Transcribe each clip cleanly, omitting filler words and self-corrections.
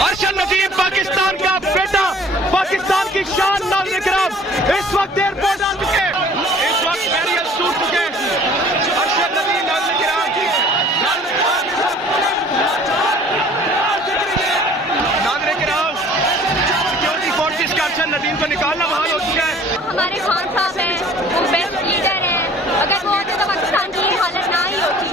अर्शद नदीम पाकिस्तान का बेटा, पाकिस्तान की शान। नाज़रीन किराम, इस वक्त एयरपोर्ट आ चुके हैं, इस वक्त बैरियर टूट चुके हैं। अर्शद नदीम, नाज़रीन किराम, सिक्योरिटी फोर्सेस का अर्शद नदीम को निकालना बहाल हो चुका है। हमारे खान साहब हैं, वो बेस्ट लीडर है। अगर वो होते तो पाकिस्तान की हालत ना ही होती।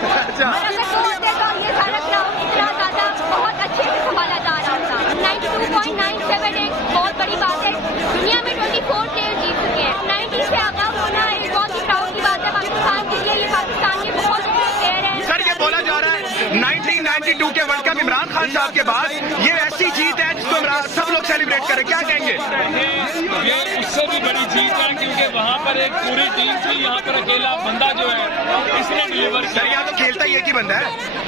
और अगर वो होते तो ये सारा क्राउड इतना ज्यादा बहुत अच्छे से संभाला जा रहा था। 92.97 एक बहुत बड़ी बात है। दुनिया में 24 प्लेयर जीत चुके हैं। 90 से आगा होना एक बहुत ही प्राउड की बात है पाकिस्तान के लिए। ये पाकिस्तान के बहुत अच्छे प्लेयर है। सर, ये बोला जा रहा है 1992 के वर्ल्ड कप इमरान खान साहब के बाद ये ऐसी जीत है जिसको सब लोग सेलिब्रेट करें, क्या कहेंगे? ये उससे भी बड़ी जीत है क्योंकि वहाँ पर एक पूरी टीम थी, यहाँ पर अकेला बंदा जो है इसने डिलीवर सर, यहाँ तो खेलता ही एक ही बंदा है।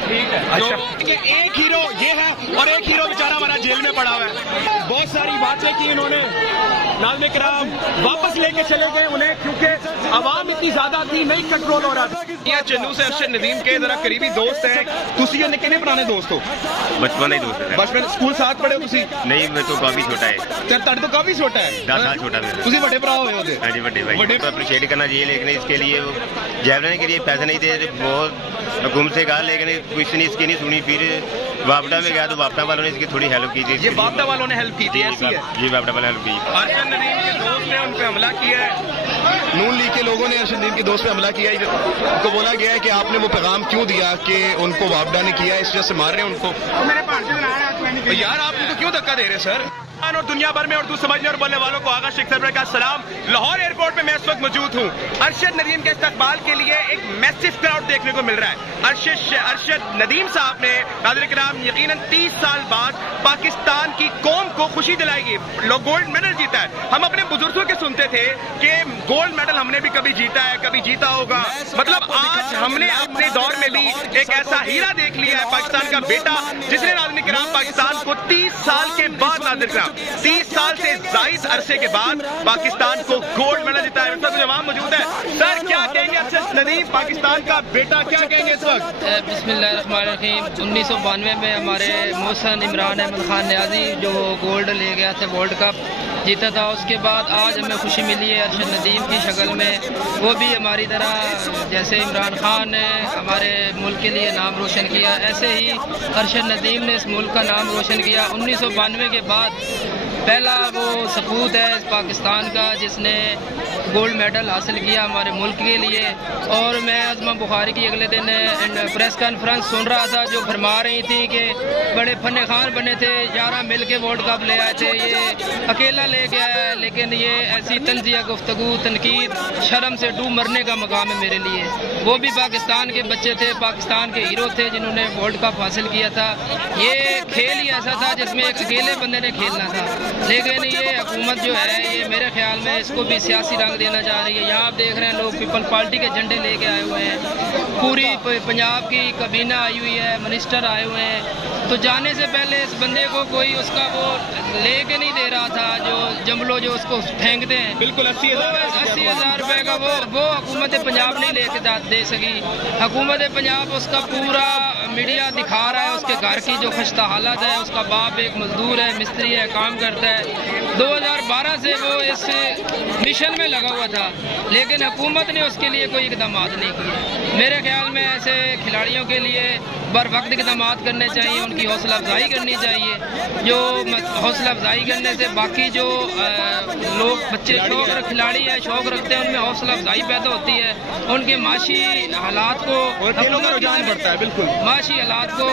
ठीक है। अच्छा, एक हीरो ये है और एक हीरो बेचारा हमारा जेल में पड़ा हुआ है। बहुत सारी बातें की इन्होंने, नाज़रीन किराम वापस लेके चले गए उन्हें क्योंकि आवाम इतनी ज्यादा थी, नहीं कंट्रोल हो रहा था। ये चन्नू से अर्शद नदीम के जरा करीबी दोस्त है। तुसी ये कितने पुराने दोस्त हो? बचपन ही दोस्त है। बचपन स्कूल साथ पढ़े हो तुसी? नहीं, मैं तो काफी छोटा है। सर, तुहाडे तो काफी छोटा है। 10 साल छोटा है। तुसी बड़े भरा होए होते? हाँ जी, बड़े भाई। तो अप्रिशिएट करना चाहिए, लेकिन इसके लिए वो जैवलिन के लिए पैसे नहीं थे। बहुत हुकूमत से कहा, लेकिन कुछ नहीं इसकी नहीं सुनी। फिर वापडा में गया तो वापडा वालों ने इसकी थोड़ी हेल्प की थी। ये वापडा वालों ने हेल्प की थी? ऐसी है जी, वापडा वालों ने हेल्प की। अर्शद नदीम के दोस्त ने उन पे हमला किया है। नून लीग के लोगों ने अर्शद नदीम के दोस्त पे हमला किया है। उनको बोला गया है कि आपने वो पैगाम क्यों दिया कि उनको वापडा ने किया, इस वजह से मार रहे हैं उनको। तो यार, आप उनको क्यों धक्का दे रहे हैं सर? और दुनिया भर में उर्दू समझने और बोलने वालों को आगा शेख सरवर का सलाम। लाहौर एयरपोर्ट पे मैं इस वक्त मौजूद हूँ। अर्शद नदीम के इस्तकबाल के लिए एक मैसिव क्राउड देखने को मिल रहा है। अर्शद नदीम साहब ने, नाज़रीन किराम, यकीनन 30 साल बाद पाकिस्तान की कौम को खुशी दिलाएगी। लोग गोल्ड मेडल जीता है। हम अपने बुजुर्गों के सुनते थे कि गोल्ड मेडल हमने भी कभी जीता है, कभी जीता होगा। मतलब आज हमने अपने दौर में भी एक ऐसा हीरा देख लिया है, पाकिस्तान का बेटा, जिसने, नाज़रीन किराम, पाकिस्तान को 30 साल के बाद, नाज़रीन किराम, 30 साल से जायद अरसे के बाद पाकिस्तान को गोल्ड मेडल जीता है। तो जवाब मौजूद है। सर, क्या कहेंगे अर्शद नदीम, पाकिस्तान का बेटा, क्या कहेंगे इस वक्त? बिस्मिल्लाहिर्रहमानिर्रहीम। 1992 में हमारे मोहसन इमरान अहमद खान न्याजी जो गोल्ड ले गया था, वर्ल्ड कप जीता था, उसके बाद आज हमें खुशी मिली है अर्शद नदीम की शक्ल में। वो भी हमारी तरह जैसे इमरान खान ने हमारे मुल्क के लिए नाम रोशन किया, ऐसे ही अर्शद नदीम ने इस मुल्क का नाम रोशन किया। 1992 के बाद पहला वो सपूत है पाकिस्तान का जिसने गोल्ड मेडल हासिल किया हमारे मुल्क के लिए। और मैं आज़मा बुखारी की अगले दिन प्रेस कॉन्फ्रेंस सुन रहा था जो फरमा रही थी कि बड़े फन खान बने थे, 11 मिल के वर्ल्ड कप ले आए थे, ये अकेला ले गया है। लेकिन ये ऐसी तंजिया, गुफ्तगू, तनकीद, शर्म से डूब मरने का मकाम है मेरे लिए। वो भी पाकिस्तान के बच्चे थे, पाकिस्तान के हीरो थे जिन्होंने वर्ल्ड कप हासिल किया था। ये खेल ही ऐसा था जिसमें एक अकेले बंदे ने खेलना था। लेकिन ये हुकूमत जो है, ये मेरे ख्याल में इसको भी सियासी रंग देना चाह रही है। यहाँ आप देख रहे हैं लोग पीपल पार्टी के झंडे लेके आए हुए हैं, पूरी पंजाब की कबीना आई हुई है, मिनिस्टर आए हुए हैं। तो जाने से पहले इस बंदे को कोई उसका वो लेके नहीं दे रहा था, जो जमलो जो उसको फेंकते हैं। बिल्कुल 80,000 रुपए का वो हुकूमत पंजाब नहीं लेके दे सकी। हुकूमत पंजाब उसका पूरा मीडिया दिखा रहा है उसके घर की जो खस्ता हालत है। उसका बाप एक मजदूर है, मिस्त्री है, काम करता है। 2012 से वो इस मिशन में लगा हुआ था, लेकिन हुकूमत ने उसके लिए कोई इकदाम नहीं किए। मेरे ख्याल में ऐसे खिलाड़ियों के लिए बर वक्त इकदाम करने चाहिए, उनकी हौसला अफजाई करनी चाहिए। जो हौसला अफजाई करने से बाकी जो लोग बच्चे खिलाड़ी है शौक रखते हैं, उनमें हौसला अफजाई पैदा होती है। उनके माशी हालात को रुझान बढ़ता है। बिल्कुल, माशी हालात को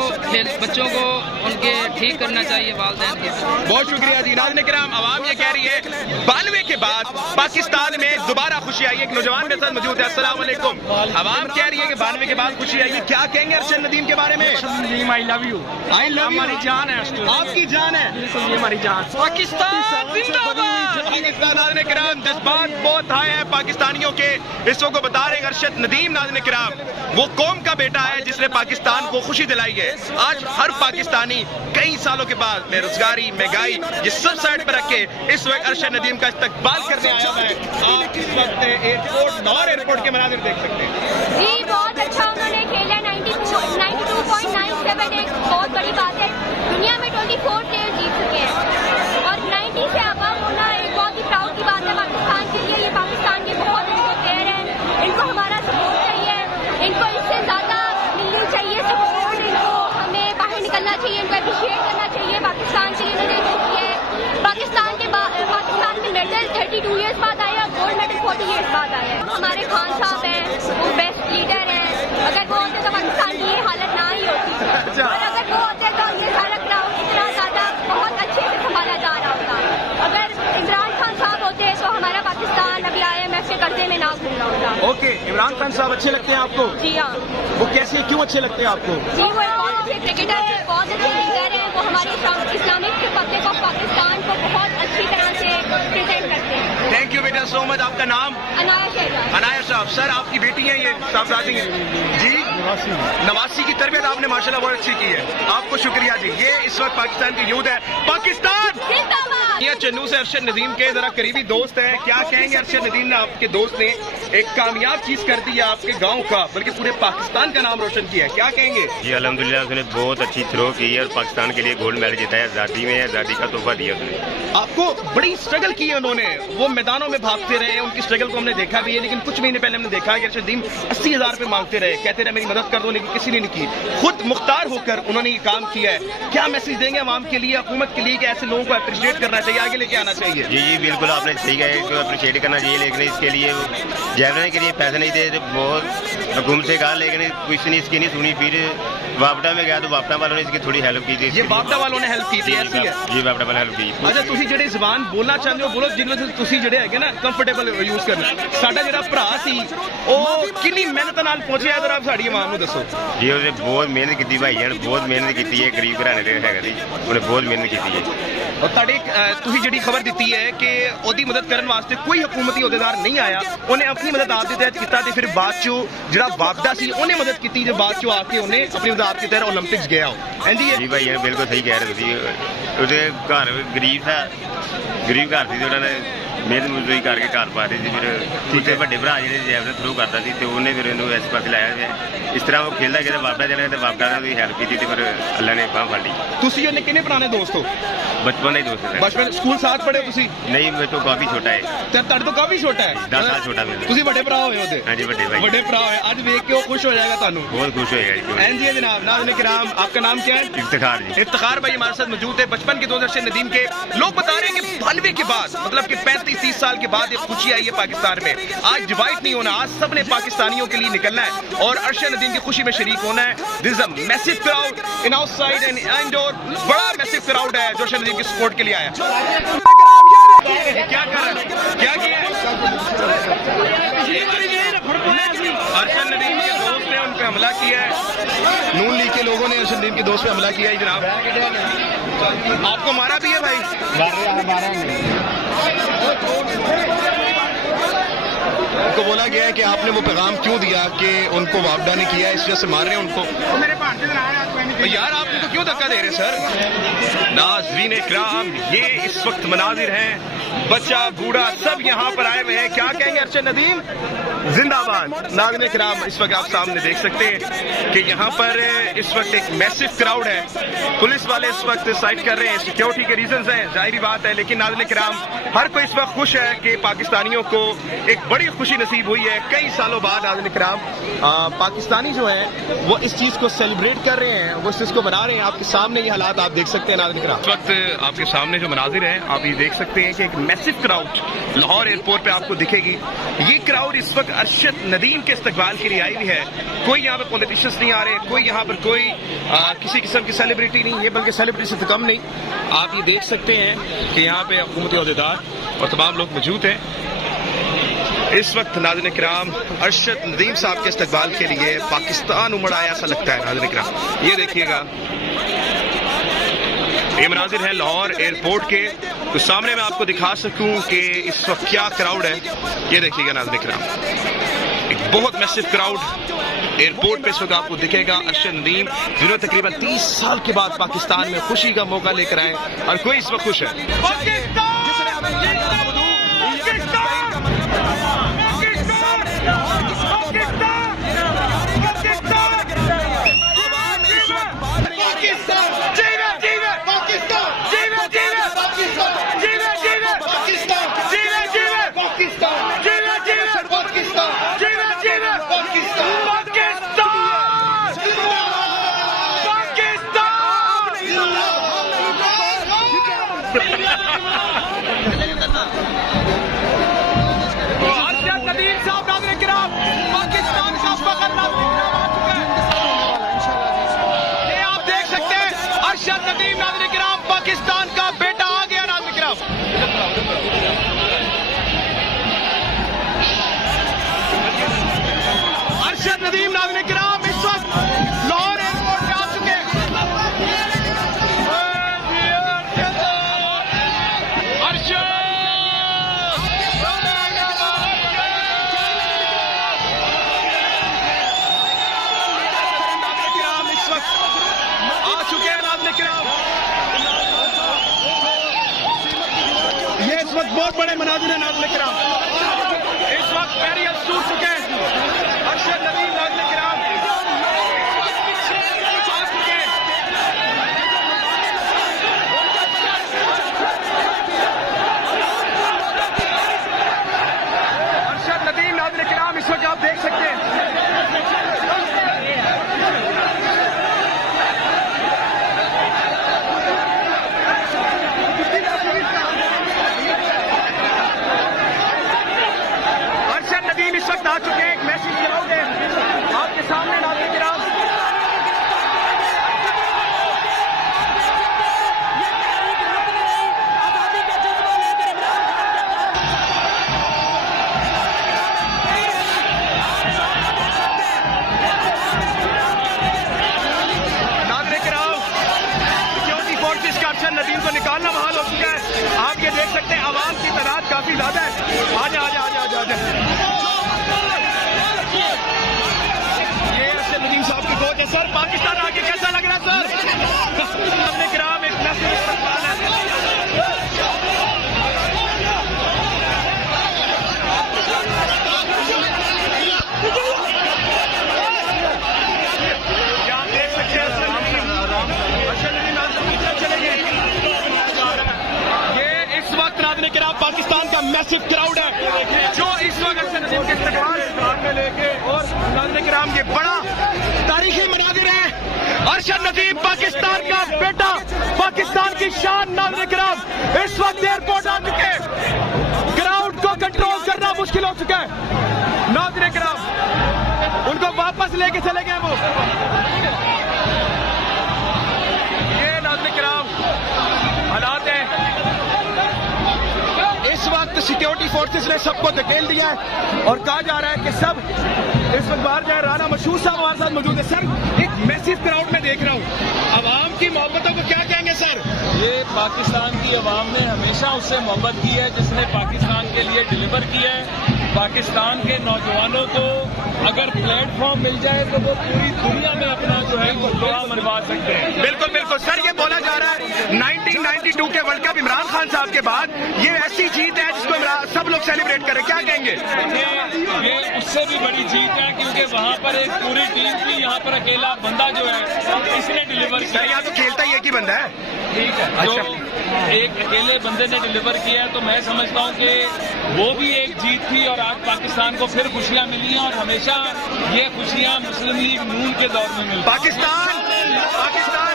बच्चों को उनके ठीक करना चाहिए वालिदैन के। बहुत शुक्रिया जी। नाज़रीन किराम, आवाम ये कह रही है 92 के बाद पाकिस्तान में दोबारा खुशी आई है। एक नौजवान मेरे साथ मौजूद है। अस्सलाम वालेकुम। आवाम कह रही है कि 92 के बाद खुशी आई है, क्या कहेंगे अर्शद नदीम के बारे में? I love you. I love you. हमारी जान है, आपकी जान है। ये हमारी जान। पाकिस्तान जिंदाबाद। पाकिस्तान, नाज़रीन किराम, जज्बात बहुत हाई है पाकिस्तानियों के। इस वक्त को बता रहे हैं अर्शद नदीम, नाज़रीन किराम, वो कौम का बेटा है जिसने पाकिस्तान को खुशी दिलाई है। आज हर पाकिस्तानी कई सालों के बाद बेरोजगारी, महंगाई, ये सब साइड पर रख के इस वक्त अर्शद नदीम का इस्तकबाल करने आया हुआ है। आप इस वक्त एयरपोर्ट, लाहौर एयरपोर्ट के मनाजिर देख सकते हैं। जी, बहुत अच्छा उन्होंने खेला। 92.97 एक बहुत बड़ी बात है। दुनिया में 24 प्लेयर इमरान खान साहब अच्छे लगते हैं आपको? जी हाँ वो कैसे, क्यों अच्छे लगते हैं आपको? जी, वो एक बहुत अच्छे क्रिकेटर है, बहुत अच्छे लीडर हैं। वो हमारी इस्लामिक रिपब्लिक ऑफ पाकिस्तान को बहुत अच्छी तरह से प्रेजेंट करते हैं। थैंक यू बेटा सो मच। आपका नाम? अनाया शहजाद। अनाया साहब। सर आपकी बेटी है ये साहबजादी जी, नवासी की तरबियत आपने माशाल्लाह बहुत अच्छी की है, आपको शुक्रिया जी। ये इस वक्त पाकिस्तान की यूथ है। पाकिस्तान जिंदाबाद। ये चन्नू से अरशद नदीम के जरा करीबी दोस्त हैं, क्या कहेंगे अरशद नदीम ने, आपके दोस्त ने एक कामयाब चीज कर दी है, आपके गांव का बल्कि पूरे पाकिस्तान का नाम रोशन किया है, क्या कहेंगे? जी अल्हम्दुलिल्लाह उसने बहुत अच्छी थ्रो की है और पाकिस्तान के लिए गोल्ड मेडल जीता है। आज़ादी में आज़ादी का तोहफा दिया उसने। आपको बड़ी स्ट्रगल की है उन्होंने, वो मैदानों में भागते रहे, उनकी स्ट्रगल को हमने देखा भी है, लेकिन कुछ महीने पहले हमने देखा कि अरशद नदीम 80,000 रुपए मांगते रहे, कहते रहे मेरी मदद कर दो, लेकिन किसी ने नहीं की। खुद मुख्तार होकर उन्होंने ये काम किया है। क्या मैसेज देंगे आवाम के लिए, हुकूमत के लिए कि ऐसे लोगों को अप्रिशिएट करना चाहिए, आगे लेके आना चाहिए? जी जी बिल्कुल आपने सही कहा, इसको अप्रिशिएट करना चाहिए, लेकिन इसके लिए जैवलिन के लिए पैसे नहीं थे, बहुत हुकूमत से कहा, लेकिन कुछ नहीं इसकी नहीं सुनी। फिर वापडा में गया तो वापडा वालों ने इसकी थोड़ी हेल्प की थी। ये वापडा वालों ने हेल्प की थी, ऐसी है? जी वापडा वाले हेल्प की। अच्छा ਤੁਸੀਂ ਜਿਹੜੇ ਜ਼ਬਾਨ ਬੋਲਣਾ ਚਾਹੁੰਦੇ ਹੋ ਬੋਲੋ, ਜਿਨ੍ਹਾਂ ਵਿੱਚ ਤੁਸੀਂ ਜਿਹੜੇ ਹੈਗੇ ਨਾ ਕੰਫਰਟੇਬਲ ਯੂਜ਼ ਕਰਨਾ। ਸਾਡਾ ਜਿਹੜਾ ਭਰਾ ਸੀ ਉਹ ਕਿੰਨੀ ਮਿਹਨਤ ਨਾਲ ਪਹੁੰਚਿਆ, ਜਰਾ ਸਾਡੀ ਆਵਾਮ ਨੂੰ ਦੱਸੋ। ਜੀ ਉਹਨੇ ਬਹੁਤ ਮਿਹਨਤ ਕੀਤੀ ਭਾਈ ਜਾਨ, ਬਹੁਤ ਮਿਹਨਤ ਕੀਤੀ ਹੈ, ਗਰੀਬ ਘਰਾਣੇ ਦੇ ਹੈਗਾ ਸੀ, ਉਹਨੇ ਬਹੁਤ ਮਿਹਨਤ ਕੀਤੀ ਹੈ। ਔਰ ਤੁਹਾਡੇ ਤੁਸੀਂ ਜਿਹੜੀ ਖਬਰ ਦਿੱਤੀ ਹੈ ਕਿ ਉਹਦੀ ਮਦਦ ਕਰਨ ਵਾਸਤੇ ਕੋਈ ਹਕੂਮਤੀ ਅਹੁਦੇਦਾਰ ਨਹੀਂ ਆਇਆ, ਉਹਨੇ ਆਪਣੀ ਮਦਦ ਆਪ ਦੇ ਤਹਿਤ ਕੀਤਾ ਤੇ ਫਿਰ ਬਾਅਦ ਚੋਂ ਜਿਹੜਾ ਵਾਪਦਾ ਸੀ ਉਹਨੇ ਮਦਦ ਕੀਤੀ, ਤੇ ਬਾਅਦ ਚੋਂ ਆ ਕੇ ਉਹਨੇ ਆਪਣੀ ਮਦਦ ਆਪ ਦੇ ਤਹਿਤ 올림픽ਸ ਗਿਆ ਉਹ। ਇੰਦੀ ਹੈ ਜੀ ਭਾਈ ਜਾਨ ਬਿਲਕੁਲ ਸਹੀ ਕਹਿ ਰਹੇ ਤੁਸੀਂ। ਉਹਦੇ ਘਰ ਗਰੀਬ ਘਰ ਸੀ ਤੇ ਉਹਨਾਂ ਨੇ ਮਿਹਨਤ ਮਜ਼ਦੂਰੀ ਕਰਕੇ ਘਰ ਪਾ ਦਿੱਤੀ। ਫਿਰ ਦੂਜੇ ਵੱਡੇ ਭਰਾ ਜਿਹੜੇ ਜੈਵਲਿਨ ਥਰੋ ਕਰਦਾ ਸੀ ਤੇ ਉਹਨੇ ਫਿਰ ਇਹਨੂੰ ਇਸ ਪਾਸੇ ਲਾਇਆ। ਇਸ ਤਰ੍ਹਾਂ ਉਹ ਖੇਲਦਾ ਗਿਆ, ਵਾਪਡਾ ਚਲੇ ਤੇ ਵਾਪਡਾ ਨੇ ਉਹਦੀ ਹੈਲਪ ਕੀਤੀ ਤੇ ਫਿਰ ਅੱਲਾ ਨੇ ਬਾਂਹ ਫੜ ਲਈ। ਤੁਸੀਂ ਉਹਨੇ ਕਿੰਨੇ ਪੁਰਾਣੇ ਦੋਸਤ ਹੋ? ਬਚਪਨ ਦਾ ਹੀ ਦੋਸਤ ਹੈ। ਬਚਪਨ ਸਕੂਲ ਸਾਥ ਪੜ੍ਹੇ ਤੁਸੀਂ? ਨਹੀਂ ਮੇਰੇ ਤੋਂ ਕਾਫੀ ਛੋਟਾ ਹੈ। ਤੇ ਤੁਹਾਡੇ ਤੋਂ ਕਾਫੀ ਛੋਟਾ ਹੈ? 10 ਸਾਲ ਛੋਟਾ ਮੇਰੇ ਤੋਂ। ਤੁਸੀਂ ਵੱਡੇ ਭਰਾ ਹੋਏ ਉਹਦੇ? ਹਾਂਜੀ ਵੱਡੇ ਭਾਈ। ਵੱਡੇ ਭਰਾ ਹੋਏ, ਅੱਜ ਵੇਖ ਕੇ ਉਹ ਖੁਸ਼ ਹੋ जाएगा ਤੁਹਾਨੂੰ? बहुत खुश होएगा जी। एनजी जनाब। नाज़रीन किराम आपका नाम क्या है? इफ्तिखार जी। इफ्तिखार भाई हमारे साथ मौजूद है। बचपन के दोस्त अरशद नदीम के लोग बता रहे हैं कि 92 के बाद मतलब कि 35-30 साल के बाद ये खुशी आई है पाकिस्तान में। आज डिवाइड नहीं होना, आज सबने पाकिस्तानियों के लिए निकलना है और अरशद नदीम की खुशी में शरीक होना है। This is a massive crowd in outside and indoor, बड़ा मैसिव क्राउड है जो अरशद नदीम की सपोर्ट के लिए आया। क्या कर रहा है, क्या किया है? अरशद नदीम के दोस्त ने उन पे हमला किया है, नून लीग के लोगों ने अरशद नदीम के दोस्त पे हमला किया है जनाब। आपको मारा भी है भाई? उनको बोला गया है कि आपने वो पैगाम क्यों दिया कि उनको वापडा ने किया, इस वजह से मार रहे हैं उनको। तो यार आप उनको क्यों धक्का दे रहे हैं सर? नाज़रीन इकराम ये इस वक्त मनाजिर हैं, बच्चा बूढ़ा सब यहाँ पर आए हुए हैं। क्या कहेंगे अरशद नदीम जिंदाबाद। नाज़रीन इकराम इस वक्त आप सामने देख सकते हैं कि यहाँ पर इस वक्त एक मैसिव क्राउड है। पुलिस वाले इस वक्त साइड कर रहे हैं, सिक्योरिटी के रीजंस हैं, जाहिर बात है, लेकिन नाज़रीन इकराम हर कोई इस वक्त खुश है कि पाकिस्तानियों को एक बड़ी खुशी नसीब हुई है। कई सालों बाद नाज़रीन इकराम पाकिस्तानी जो है वो इस चीज को सेलिब्रेट कर रहे हैं, वो इस चीज को मना रहे हैं। आपके सामने ये हालात आप देख सकते हैं नाज़रीन इकराम। इस वक्त आपके सामने जो मनाजिर है आप ये देख सकते हैं कि एक मैसिव क्राउड लाहौर एयरपोर्ट पे आपको दिखेगी। ये क्राउड इस वक्त अरशद नदीम के इस्तकबाल के लिए आई हुई है। कोई यहाँ पर पॉलिटिशियंस नहीं आ रहे, कोई यहाँ पर कोई किसी किस्म की सेलिब्रिटी नहीं है, बल्कि सेलिब्रिटी से तो कम नहीं। आप ये देख सकते हैं कि यहाँ पे हुकूमती अहदेदार और तमाम लोग मौजूद हैं। इस वक्त नाज़रीन किराम अरशद नदीम साहब के इस्तकबाल के लिए पाकिस्तान उमड़ आया ऐसा लगता है। नाज़रीन किराम ये देखिएगा, ये मनाजिर है लाहौर एयरपोर्ट के, तो सामने मैं आपको दिखा सकूं कि इस वक्त क्या क्राउड है। ये देखिएगा नाज़रीन किराम, एक बहुत मैसिव क्राउड एयरपोर्ट पे इस वक्त आपको दिखेगा। अरशद नदीम जिन्होंने तकरीबन 30 साल के बाद पाकिस्तान में खुशी का मौका लेकर आए और कोई इस वक्त खुश है। वक्त बहुत बड़े मनाजिर हैं नाज़रीन किराम, इस वक्त बैरियर टूट चुके हैं। अरशद नदीम नाज़रीन किराम इस वक्त आप देख सकते हैं। अरशद नदीम इस वक्त आ चुके हैं, एक मैसेज गिराओगे आपके सामने नाज़रीन किराम। नदीम को निकालना बहाल हो चुका है। आप ये देख सकते हैं आवाम की तादाद काफी ज्यादा है। आजा आजा आजा आजा आजा। ये अरशद नदीम साहब की कोच है। सर पाकिस्तान आके कैसा लग रहा है सर? हमने किराम एक पाकिस्तान का मैसिव क्राउड है जो इस वक्त अरशद नदीम के इस्तेमाल में लेके और नाज़रीन किराम ये बड़ा तारीखी मनाज़िर है। अरशद नदीम पाकिस्तान का बेटा, पाकिस्तान की शान नाज़रीन किराम इस वक्त एयरपोर्ट आ चुके हैं। क्राउड को कंट्रोल करना मुश्किल हो चुका है नाज़रीन किराम, उनको वापस लेके चले गए वो। ये नाज़रीन किराम हालात है। इस वक्त सिक्योरिटी फोर्सेस ने सबको धकेल दिया है और कहा जा रहा है कि सब इस वक्त बाहर जाए। राना मशहूर साहब हमारे साथ मौजूद है। सर एक मैसिव क्राउड में देख रहा हूँ, आवाम की मोहब्बतों को क्या कहेंगे सर? ये पाकिस्तान की आवाम ने हमेशा उससे मोहब्बत की है जिसने पाकिस्तान के लिए डिलीवर किया है। पाकिस्तान के नौजवानों को अगर प्लेटफॉर्म मिल जाए तो वो पूरी दुनिया में अपना जो है वो दुआ मनवा सकते हैं। बिल्कुल बिल्कुल सर, ये बोला जा रहा है 1992 के वर्ल्ड कप इमरान खान साहब के बाद ये ऐसी जीत है जिसको सब लोग सेलिब्रेट करें, क्या कहेंगे? ये उससे भी बड़ी जीत है क्योंकि वहाँ पर एक पूरी टीम थी, यहाँ पर अकेला बंदा जो है इसने डिलीवर किया। सर यहाँ तो खेलता ही एक ही बंदा है। ठीक है, अच्छा। तो एक अकेले बंदे ने डिलीवर किया है तो मैं समझता हूँ कि वो भी एक जीत थी और आज पाकिस्तान को फिर खुशियाँ मिली हैं और हमेशा ये खुशियाँ मुस्लिम लीग नून के दौर में मिली। पाकिस्तान पाकिस्तान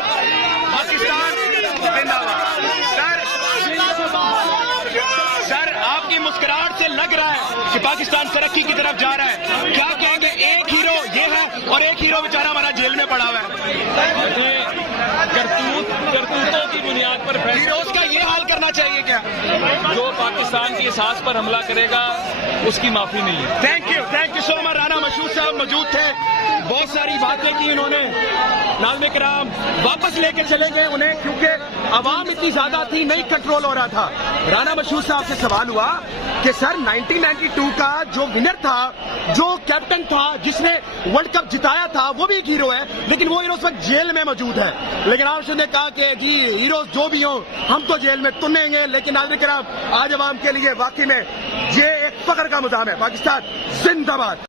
पाकिस्तान जिंदाबाद। सर आपकी मुस्कुराहट से लग रहा है कि पाकिस्तान तरक्की की तरफ जा रहा है। क्या कहेंगे? एक हीरो ये है और एक हीरो बेचारा हमारा जेल में पड़ा हुआ है। करतूतों की बुनियाद पर हीरोज का ये हाल करना चाहिए क्या? जो पाकिस्तान की सांस पर हमला करेगा उसकी माफी नहीं है। Thank you so much. Rana मशहूर साहब मौजूद थे, बहुत सारी बातें की उन्होंने। नाज़रीन किराम वापस लेके चले गए उन्हें क्योंकि आवाम इतनी ज्यादा थी, नहीं कंट्रोल हो रहा था। राना मशहूर साहब से सवाल हुआ कि सर 1992 का जो विनर था, जो कैप्टन था, जिसने वर्ल्ड कप जिताया था, वो भी एक हीरो है, लेकिन वो हीरो उस वक्त जेल में मौजूद है। लेकिन अरशद ने कहा कि जी हीरो जो भी हो हम तो जेल में तुनेंगे। लेकिन नाज़रीन किराम आज आवाम के लिए वाकई में ये एक फख्र का मुकाम है। पाकिस्तान जिंदाबाद।